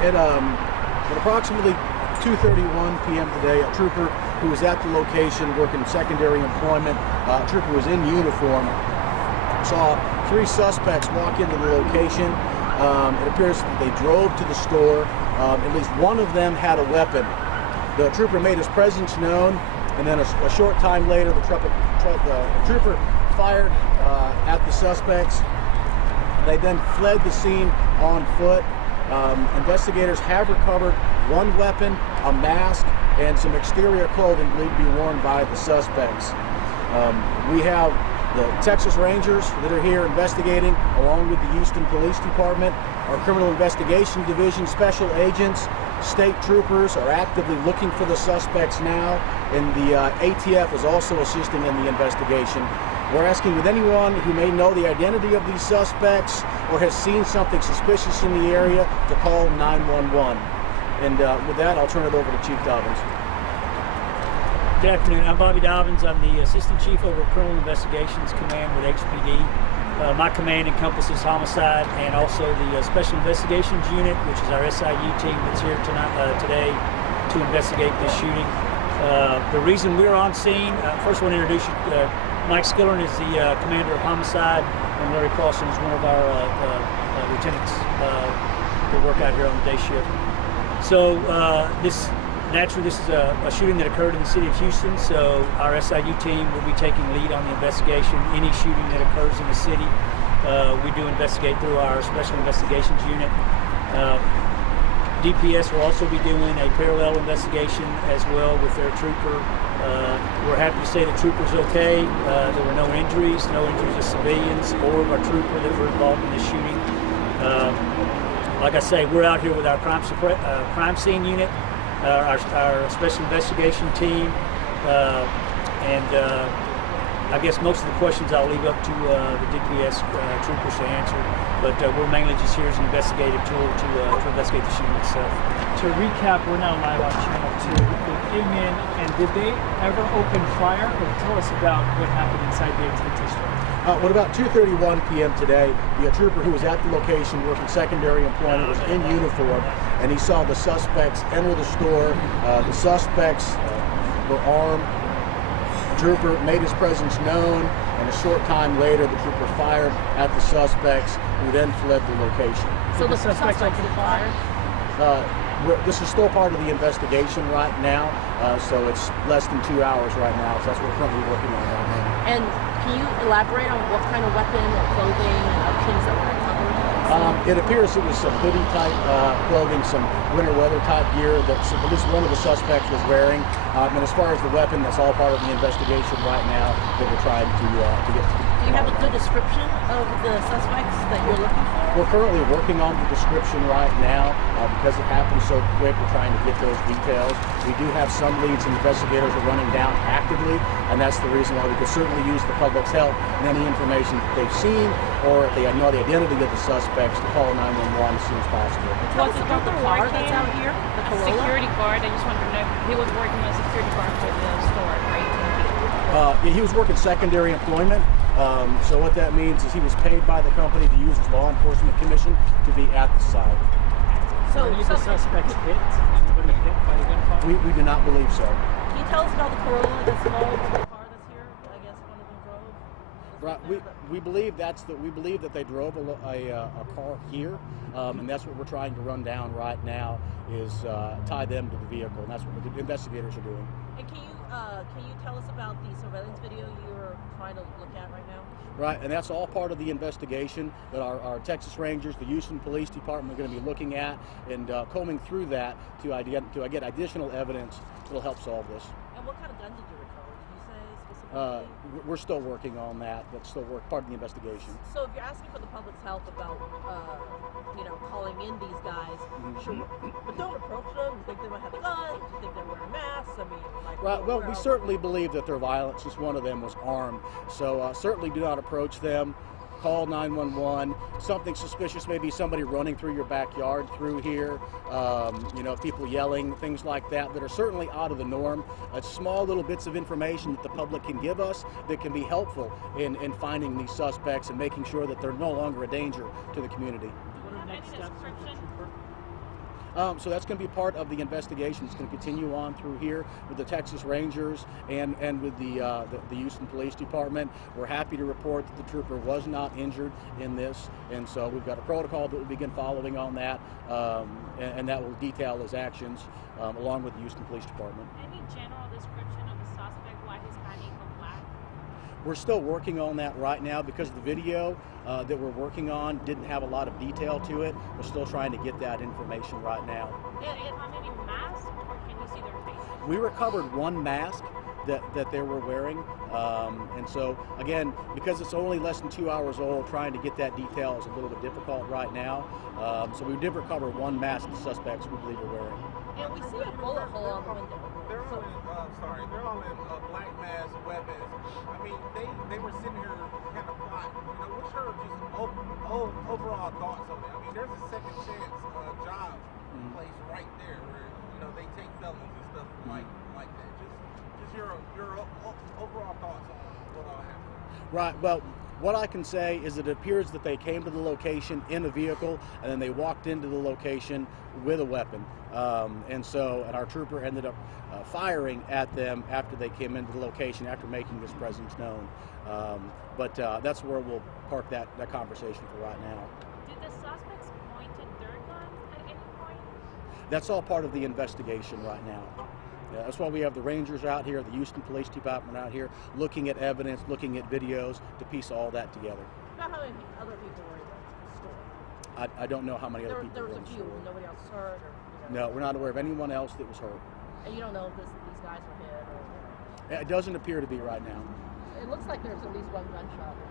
At approximately 2:31 p.m. today, a trooper who was at the location working secondary employment, a trooper was in uniform, saw three suspects walk into the location. It appears that they drove to the store. At least one of them had a weapon. The trooper made his presence known, and then a short time later, the trooper fired at the suspects. They then fled the scene on foot. Investigators have recovered one weapon, a mask, and some exterior clothing believed to be worn by the suspects. We have the Texas Rangers that are here investigating, along with the Houston Police Department. Our Criminal Investigation Division special agents, state troopers are actively looking for the suspects now, and the ATF is also assisting in the investigation. We're asking with anyone who may know the identity of these suspects or has seen something suspicious in the area to call 911. And with that, I'll turn it over to Chief Dobbins. Good afternoon. I'm Bobby Dobbins. I'm the Assistant Chief over Criminal Investigations Command with HPD. My command encompasses homicide and also the Special Investigations Unit, which is our SIU team that's here today to investigate this shooting. The reason we're on scene, first I want to introduce you. Mike Skillern is the commander of homicide, and Larry Clausen is one of our lieutenants who work out here on the day shift. So naturally, this is a shooting that occurred in the city of Houston, so our SIU team will be taking lead on the investigation. Any shooting that occurs in the city, we do investigate through our Special Investigations Unit. DPS will also be doing a parallel investigation as well with their trooper. We're happy to say the trooper's okay. There were no injuries of civilians or of our trooper that were involved in the shooting. Like I say, we're out here with our crime scene unit, our special investigation team, and I guess most of the questions I'll leave up to the DPS troopers to answer, but we're mainly just here as an investigative tool to investigate the shooting itself. To recap, we're now live on Channel 2. They came in, and did they ever open fire? Or tell us about what happened inside the AT&T store. At about 2:31 p.m. today, the trooper who was at the location working secondary employment was in uniform, and he saw the suspects enter the store. The suspects were armed. The trooper made his presence known, and a short time later, the trooper fired at the suspects, who then fled the location. So the suspects opened fire? This is still part of the investigation right now, so it's less than 2 hours right now, so that's what we're currently working on right now. And can you elaborate on what kind of weapon or clothing and other things that were recovered? It appears it was some hoodie-type clothing, some winter weather-type gear that at least one of the suspects was wearing. And as far as the weapon, that's all part of the investigation right now that we're trying to get to. Do you have a good description of the suspects that you're looking for? We're currently working on the description right now. Because it happened so quick, we're trying to get those details. We do have some leads and investigators are running down actively, and that's the reason why we could certainly use the public's help and any information that they've seen or if they know the identity of the suspects to call 911 as soon as possible. Tell us about the car that's out here, the Corolla. Security guard. I just wanted to know he was working as a security guard for the store, right? Yeah, he was working secondary employment. So what that means is he was paid by the company to use his law enforcement commission to be at the site. So are the suspects hit? Anybody hit by the gunfire? We do not believe so. Can you tell us about the Corolla that's involved, the car that's here? I guess one of them drove. Right. We believe that they drove a car here, and that's what we're trying to run down right now is tie them to the vehicle, and that's what the investigators are doing. And can you tell us about the surveillance video you're trying to look at right now? Right, and that's all part of the investigation that our Texas Rangers, the Houston Police Department, are going to be looking at and combing through that to get additional evidence that will help solve this. And what kind of gun did you recover? Did you say specifically? We're still working on that. That's still part of the investigation. So if you're asking for the public's help about, calling in these guys, sure, but don't approach them. You think they might have guns? You think they're wearing masks? I mean, right. Well, we certainly believe that they're violent since one of them was armed. So certainly do not approach them. Call 911. Something suspicious, maybe somebody running through your backyard through here, people yelling, things like that are certainly out of the norm. Small little bits of information that the public can give us that can be helpful in finding these suspects and making sure that they're no longer a danger to the community. What are next steps with the trooper? So that's going to be part of the investigation. It's going to continue on through here with the Texas Rangers and with the Houston Police Department. We're happy to report that the trooper was not injured in this, and so we've got a protocol that will begin following on that, and that will detail his actions along with the Houston Police Department. Any general description of the suspect, white, Hispanic, or black? We're still working on that right now because the video that we're working on didn't have a lot of detail to it. We're still trying to get that information right now. And how many masks, or can you see their faces? We recovered one mask that they were wearing, and so again, because it's only less than 2 hours old, trying to get that detail is a little bit difficult right now. So we did recover one mask the suspects we believe are wearing. And we see a bullet hole on the window. They're all in, they're all in black mask weapons. I mean, they were sitting here kind of plotting. You know, what's your just overall thoughts on it? I mean, there's a second chance job place right there where, you know, they take felons and stuff like that. Just your overall thoughts on what all happened. Right. Well, what I can say is that it appears that they came to the location in a vehicle, and then they walked into the location with a weapon. And our trooper ended up firing at them after they came into the location, after making his presence known. But that's where we'll park that conversation for right now. Did the suspects point at their guns at any point? That's all part of the investigation right now. Yeah, that's why we have the Rangers out here, the Houston Police Department out here, looking at evidence, looking at videos to piece all that together. Not how many other people were in the store. I don't know how many other people There were was in a the few. store. Nobody else was hurt, or No, we're not aware of anyone else that was hurt. And you don't know if these guys were hit, or It doesn't appear to be right now. it looks like there's at least one gunshot that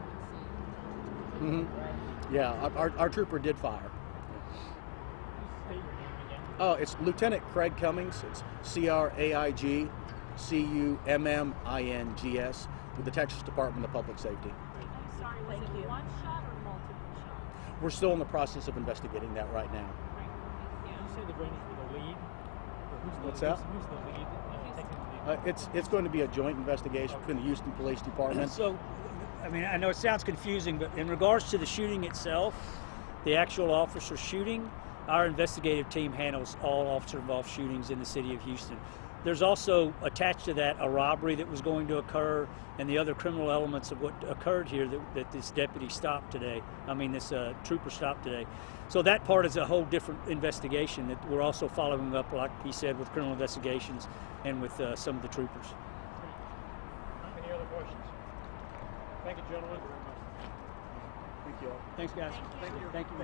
you can see. Right? Yeah, our trooper did fire. State your name again. Oh, it's Lieutenant Craig Cummings. It's CRAIG CUMMINGS with the Texas Department of Public Safety. I'm sorry, was Thank it you. one shot or multiple shots? We're still in the process of investigating that right now. Did you say the Rangers were the lead? Or who's the, What's that? Who's the lead? Technically? It's going to be a joint investigation between the Houston Police Department. So, I mean, I know it sounds confusing, but in regards to the shooting itself, the actual officer shooting, our investigative team handles all officer-involved shootings in the city of Houston. There's also attached to that a robbery that was going to occur and the other criminal elements of what occurred here that this deputy stopped today. I mean, this trooper stopped today. So that part is a whole different investigation that we're also following up, like he said, with criminal investigations and with some of the troopers. Any other questions? Thank you, gentlemen. Thank you all. Thanks, guys. Thank you. Thank you.